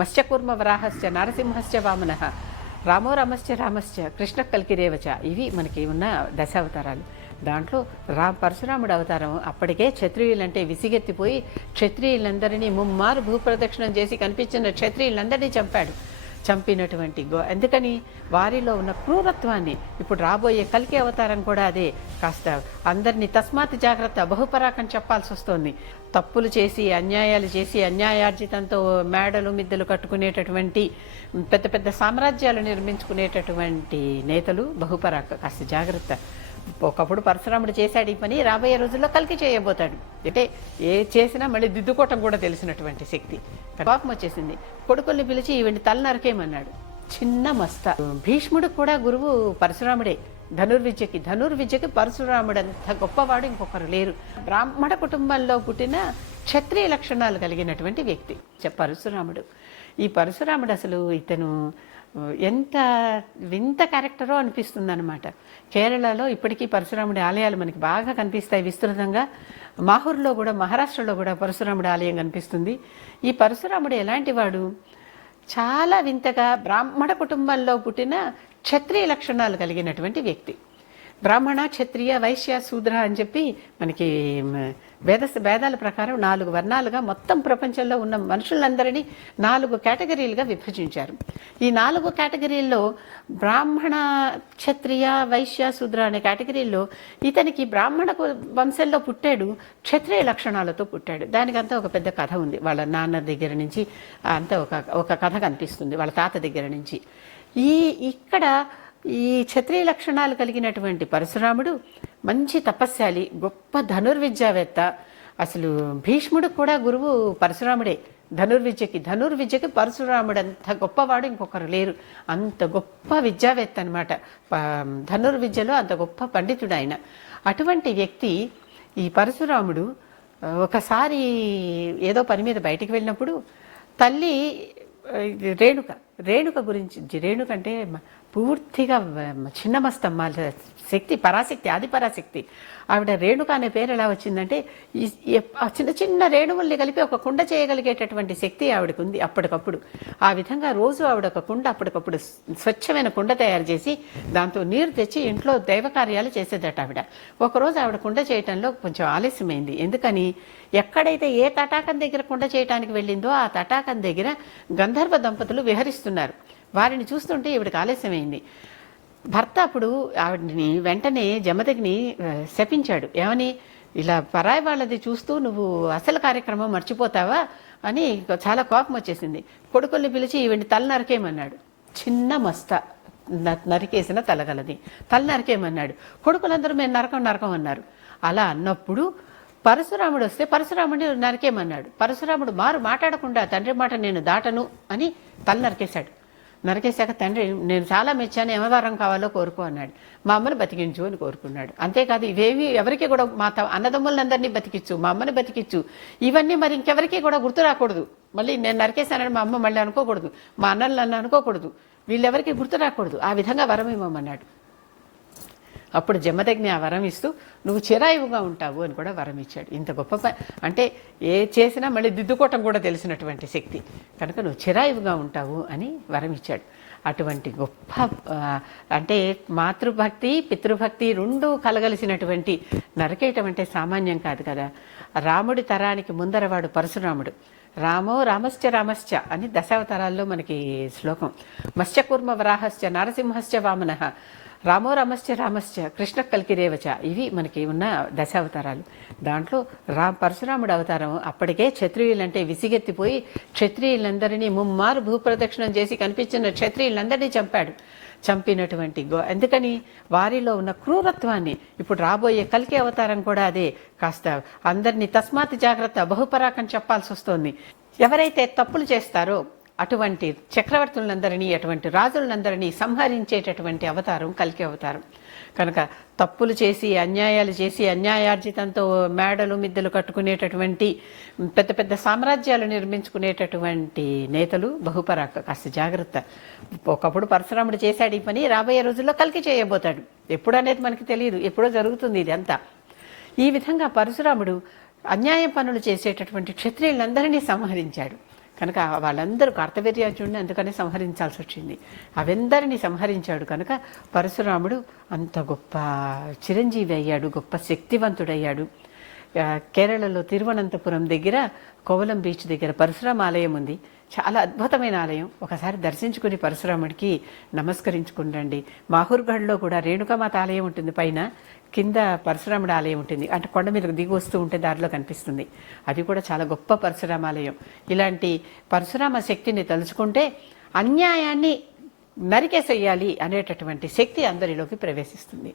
మత్స్యకూర్మ వరాహశ్చ నరసింహశ్చ వామనః రామో రామశ్చ కృష్ణ కల్కిరేవచ. ఇవి మనకి ఉన్న దశావతారాలు. దాంట్లో పరశురాముడు అవతారం అప్పటికే క్షత్రియులంటే విసిగెత్తిపోయి క్షత్రియులందరినీ ముమ్మారు భూప్రదక్షిణం చేసి కనిపించిన క్షత్రియులందరినీ చంపినటువంటి ఎందుకని వారిలో ఉన్న క్రూరత్వాన్ని ఇప్పుడు రాబోయే కల్కి అవతారం కూడా అదే. కాస్త అందరినీ తస్మాత్ జాగ్రత్త బహుపరాకం చెప్పాల్సి వస్తుంది. తప్పులు చేసి అన్యాయాలు చేసి అన్యాయార్జితంతో మేడలు మిద్దెలు కట్టుకునేటటువంటి పెద్ద పెద్ద సామ్రాజ్యాలు నిర్మించుకునేటటువంటి నేతలు బహుపరాక కాస్త జాగ్రత్త. ఒకప్పుడు పరశురాముడు చేశాడు ఈ పని, రాబోయే రోజుల్లో కల్కి చేయబోతాడు. అంటే ఏ చేసినా మళ్ళీ దిద్దుకోవటం కూడా తెలిసినటువంటి శక్తి. కోపం వచ్చేసింది. కొడుకుల్ని పిలిచి ఈవెంటి తల నరకేమన్నాడు. చిన్న మస్తా. భీష్ముడు కూడా గురువు పరశురాముడే ధనుర్విద్యకి పరశురాముడంత గొప్పవాడు ఇంకొకరు లేరు. బ్రాహ్మణ కుటుంబంలో పుట్టిన క్షత్రియ లక్షణాలు కలిగినటువంటి వ్యక్తి పరశురాముడు. ఈ పరశురాముడు అసలు ఇతను ఎంత వింత క్యారెక్టరో అనిపిస్తుంది అనమాట. కేరళలో ఇప్పటికీ పరశురాముడి ఆలయాలు మనకి బాగా కనిపిస్తాయి విస్తృతంగా. మాహూర్లో కూడా, మహారాష్ట్రలో కూడా పరశురాముడి ఆలయం కనిపిస్తుంది. ఈ పరశురాముడు ఎలాంటి వాడు? చాలా వింతగా బ్రాహ్మణ కుటుంబంలో పుట్టిన క్షత్రియ లక్షణాలు కలిగినటువంటి వ్యక్తి. బ్రాహ్మణ, క్షత్రియ, వైశ్య, శూద్ర అని చెప్పి మనకి వేదాల ప్రకారం 4 వర్ణాలుగా మొత్తం ప్రపంచంలో ఉన్న మనుషులందరినీ 4 కేటగిరీలుగా విభజించారు. ఈ 4 కేటగిరీల్లో బ్రాహ్మణ, క్షత్రియ, వైశ్య, శూద్ర అనే కేటగిరీల్లో ఇతనికి బ్రాహ్మణ వంశంలో పుట్టాడు, క్షత్రియ లక్షణాలతో పుట్టాడు. దానికంతా ఒక పెద్ద కథ ఉంది. వాళ్ళ నాన్న దగ్గర నుంచి అంతా ఒక కథ కనిపిస్తుంది, వాళ్ళ తాత దగ్గర నుంచి. ఇక్కడ ఈ క్షత్రియ లక్షణాలు కలిగినటువంటి పరశురాముడు మంచి తపస్శాలి, గొప్ప ధనుర్విద్యావేత్త. అసలు భీష్ముడు కూడా గురువు పరశురాముడే. ధనుర్విద్యకి పరశురాముడంత గొప్పవాడు ఇంకొకరు లేరు. అంత గొప్ప విద్యావేత్త అనమాట. ధనుర్విద్యలో అంత గొప్ప పండితుడు ఆయన. అటువంటి వ్యక్తి ఈ పరశురాముడు ఒకసారి ఏదో పని మీద బయటికి వెళ్ళినప్పుడు తల్లి రేణుక గురించి, రేణుక అంటే పూర్తిగా చిన్నమస్తమ్మ శక్తి, పరాశక్తి, ఆదిపరాశక్తి. ఆవిడ రేణుక అనే పేరు ఎలా వచ్చిందంటే చిన్న చిన్న రేణువుల్ని కలిపి ఒక కుండ చేయగలిగేటటువంటి శక్తి ఆవిడకు ఉంది అప్పటికప్పుడు. ఆ విధంగా రోజు ఆవిడ ఒక కుండ అప్పటికప్పుడు స్వచ్ఛమైన కుండ తయారు చేసి దాంతో నీరు తెచ్చి ఇంట్లో దైవ కార్యాలు చేసేదట ఆవిడ. ఒకరోజు ఆవిడ కుండ చేయటంలో కొంచెం ఆలస్యమైంది. ఎందుకని? ఎక్కడైతే ఏ తటాకం దగ్గర కుండ చేయటానికి వెళ్ళిందో ఆ తటాకం దగ్గర గంధర్వ దంపతులు విహరిస్తున్నారు. వారిని చూస్తుంటే ఈవిడికి ఆలస్యమైంది. భర్త అప్పుడు ఆవిడని వెంటనే జమదగ్ని శపించాడు. ఏమని? ఇలా పరాయి వాళ్ళది చూస్తూ నువ్వు అసలు కార్యక్రమం మర్చిపోతావా అని చాలా కోపం వచ్చేసింది. కొడుకుల్ని పిలిచి ఈవిడిని తల నరకేమన్నాడు. చిన్న మస్తా నరికేసిన తలగలది, తల నరకేమన్నాడు. కొడుకులందరూ మేము నరకం అన్నారు. అలా అన్నప్పుడు పరశురాముడు వస్తే పరశురాముడిని నరకేమన్నాడు. పరశురాముడు మాట్లాడకుండా తండ్రి మాట నేను దాటను అని తల నరికేశాడు. నరికేశాక తండ్రి నేను చాలా మెచ్చాను, యమవారం కావాలో కోరుకో అన్నాడు. మా అమ్మని బతికించు అని కోరుకున్నాడు. అంతేకాదు ఇవేవి ఎవరికి కూడా మా అన్నదమ్ములందరినీ బతికించు, మా అమ్మని బతికించు, ఇవన్నీ మరి ఇంకెవరికి కూడా గుర్తు రాకూడదు. మళ్ళీ నేను నరికేశానని మా అమ్మ మళ్ళీ అనుకోకూడదు, మా అన్నలు నన్ను అనుకోకూడదు, వీళ్ళెవరికి గుర్తు రాకూడదు. ఆ విధంగా వరం ఇవ్వమన్నాడు. అప్పుడు జమదగ్ని ఆ వరం ఇస్తూ నువ్వు చిరాయువుగా ఉంటావు అని కూడా వరం ఇచ్చాడు. ఇంత గొప్ప అంటే ఏ చేసినా మళ్ళీ దిద్దుకోవటం కూడా తెలిసినటువంటి శక్తి కనుక నువ్వు చిరాయువుగా ఉంటావు అని వరం ఇచ్చాడు. అటువంటి గొప్ప అంటే మాతృభక్తి పితృభక్తి రెండూ కలగలిసినటువంటి నరకేయటం అంటే సామాన్యం కాదు కదా. రాముడి తరానికి ముందరవాడు పరశురాముడు. రామో రామశ్చ అని దశావతారాల్లో మనకి శ్లోకం. మత్స్యకూర్మ వరాహశ్చ నరసింహశ్చ వామనః రామో రామశ్చ కృష్ణ కల్కిరేవచ. ఇవి మనకి ఉన్న దశావతారాలు. దాంట్లో పరశురాముడు అవతారం అప్పటికే క్షత్రియులంటే విసిగెత్తిపోయి క్షత్రియులందరినీ ముమ్మారు భూప్రదక్షిణం చేసి కనిపించిన క్షత్రియులందరినీ చంపినటువంటి ఎందుకని? వారిలో ఉన్న క్రూరత్వాన్ని ఇప్పుడు రాబోయే కల్కి అవతారం కూడా అదే. కాస్త అందరినీ తస్మాత్ జాగ్రత్త బహుపరాకం చెప్పాల్సి వస్తుంది. ఎవరైతే తప్పులు చేస్తారో అటువంటి చక్రవర్తులందరినీ, అటువంటి రాజులందరినీ సంహరించేటటువంటి అవతారం కల్కి అవతారం. కనుక తప్పులు చేసి అన్యాయాలు చేసి అన్యాయార్జితంతో మేడలు మిద్దెలు కట్టుకునేటటువంటి పెద్ద పెద్ద సామ్రాజ్యాలు నిర్మించుకునేటటువంటి నేతలు బహుపరాక కాస్త జాగ్రత్త. ఒకప్పుడు పరశురాముడు చేశాడు ఈ పని, రాబోయే రోజుల్లో కల్కి చేయబోతాడు. ఎప్పుడు అనేది మనకి తెలియదు, ఎప్పుడో జరుగుతుంది ఇది అంతా. ఈ విధంగా పరశురాముడు అన్యాయ పనులు చేసేటటువంటి క్షత్రియులందరినీ సంహరించాడు. కనుక వాళ్ళందరూ కార్తవీర్యార్జునుడిని అందుకనే సంహరించాల్సి వచ్చింది. అవందరినీ సంహరించాడు కనుక పరశురాముడు అంత గొప్ప చిరంజీవి అయ్యాడు, గొప్ప శక్తివంతుడయ్యాడు. కేరళలో తిరువనంతపురం దగ్గర కోవలం బీచ్ దగ్గర పరశురామ ఆలయం ఉంది. చాలా అద్భుతమైన ఆలయం. ఒకసారి దర్శించుకుని పరశురాముడికి నమస్కరించుకుని మాహూర్గఢ్లో కూడా రేణుకామాత ఆలయం ఉంటుంది, పైన కింద పరశురాముడి ఆలయం ఉంటుంది. అంటే కొండ మీద దిగి వస్తూ ఉంటే దారిలో కనిపిస్తుంది. అది కూడా చాలా గొప్ప పరశురామాలయం. ఇలాంటి పరశురామ శక్తిని తలుచుకుంటే అన్యాయాన్ని నరికేసేయాలి అనేటటువంటి శక్తి అందరిలోకి ప్రవేశిస్తుంది.